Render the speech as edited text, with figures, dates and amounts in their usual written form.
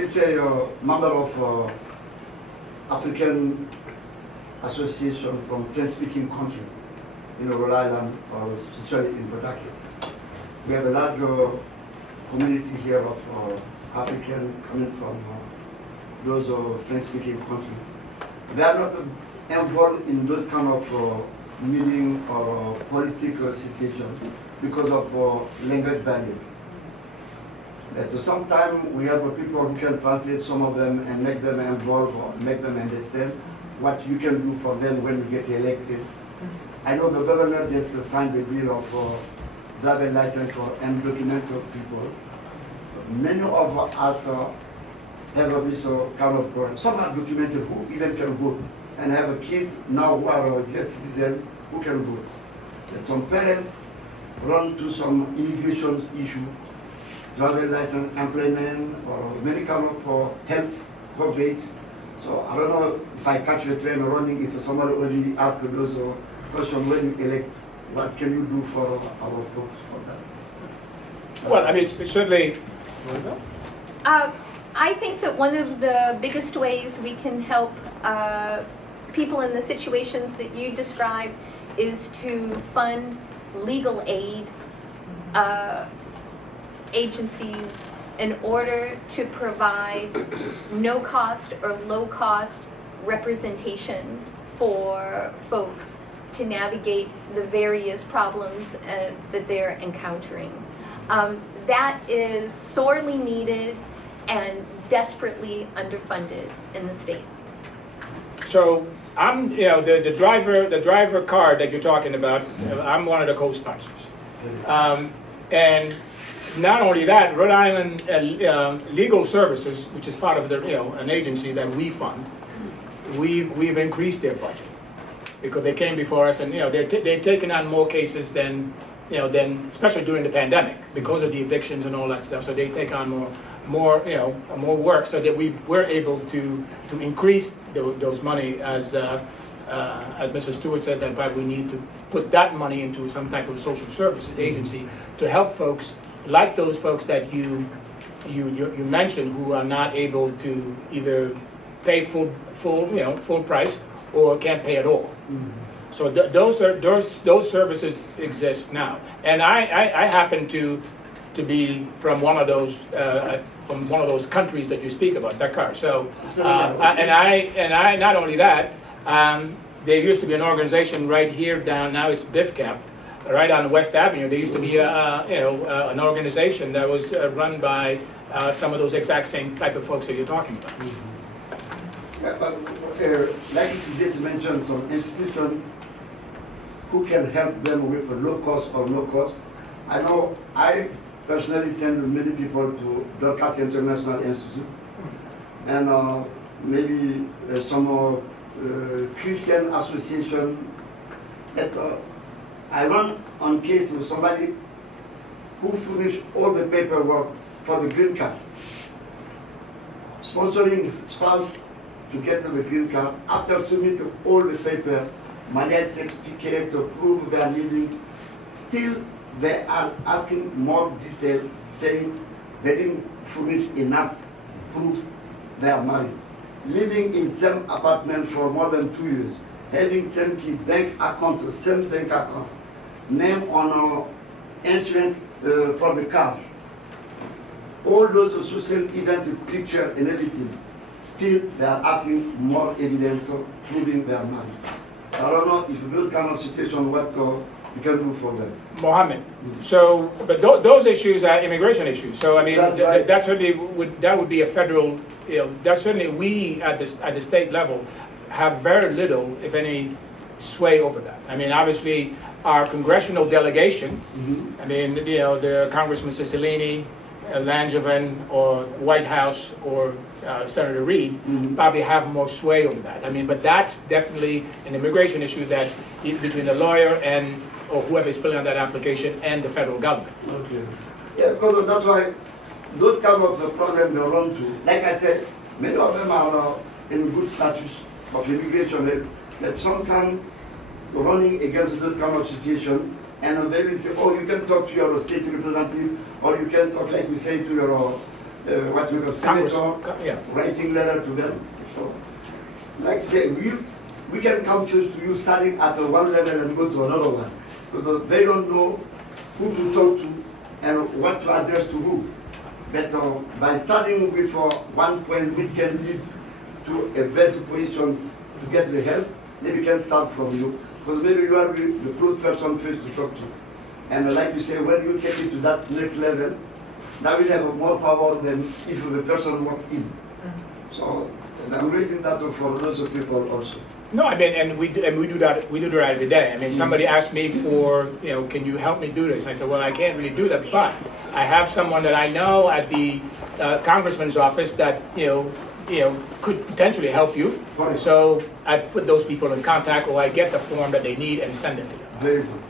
will say a member of African Association from French-speaking country in Rhode Island, or especially in Rhode. We have a large community here of African coming from those French-speaking countries. They are not involved in those kind of meeting or political situation because of language barrier. But sometimes we have people who can translate some of them and make them involved or make them understand what you can do for them when you get elected. I know the governor just signed a bill of driving license for undocumented people. Many of us have this kind of problem. Some are documented who even can vote, and have kids now who are just citizens who can vote. And some parents run to some immigration issue, travel license, employment, or many kind of health coverage. So I don't know if I catch the train running, if somebody already asked those questions when you elect, what can you do for our folks for that? Well, I mean, it's certainly. I think that one of the biggest ways we can help people in the situations that you described is to fund legal aid agencies in order to provide no cost or low cost representation for folks to navigate the various problems that they're encountering. That is sorely needed and desperately underfunded in the state. So I'm, the driver card that you're talking about. I'm one of the co-sponsors, and not only that, Rhode Island Legal Services, which is part of the an agency that we fund, we've increased their budget because they came before us, and they're taking on more cases than especially during the pandemic because of the evictions and all that stuff. So they take on more work, so that we were able to increase those money as Mr. Stewart said, that we need to put that money into some type of social services agency to help folks like those folks that you mentioned who are not able to either pay full price or can't pay at all. Mm-hmm. So those services exist now, and I happen to be from one of those countries that you speak about, Dakar. So and I not only that, there used to be an organization right here down, now it's BIFCAP, right on West Avenue. There used to be an organization that was run by some of those exact same type of folks that you're talking about. Mm-hmm. Yeah, but like you just mentioned, some institution who can help them with a low cost or no cost. I know I personally send many people to Dorcas International Institute, and maybe some Christian association that I run on case with somebody who finished all the paperwork for the green card, sponsoring spouse to get the green card after submitting all the paper, marriage certificate to prove they are living. Still, they are asking more detail, saying they didn't furnish enough proof they are married. Living in same apartment for more than 2 years, having same key bank account, same bank account, name on insurance for the cars. All those social events, picture and everything. Still, they are asking more evidence of proving they are married. So I don't know if those kind of situation, what you can do for them. Mohammed. So, but those issues are immigration issues. So I mean, right. that certainly would be a federal. That certainly we at the state level have very little, if any, sway over that. I mean, obviously our congressional delegation. Mm-hmm. I mean, the Congressman Cicilline, Langevin, or White House, or Senator Reid, mm-hmm. probably have more sway over that. I mean, but that's definitely an immigration issue that between the lawyer and or whoever is filling out that application and the federal government. Okay. Yeah, because that's why those kind of problems they run to. Like I said, many of them are in good status of immigration, but sometimes running against those kind of situation, and they will say, oh, you can talk to your state representative, or you can talk, like we say, to your what you call senator, Yeah. writing letter to them. So, like I say, we can confuse to you starting at one level and go to another one, because they don't know who to talk to and what to address to who. But by starting with one point which can lead to a better position to get the help, maybe can start from you, because maybe you are the close person first to talk to. And like you say, when you take it to that next level, that will have more power than if the person walk in. So and I'm raising that for lots of people also. No, I mean, and we do that every day. I mean, somebody asked me for, can you help me do this? I said, well, I can't really do that, but I have someone that I know at the congressman's office that could potentially help you. Right. So I put those people in contact, or I get the form that they need and send it to them. Very good.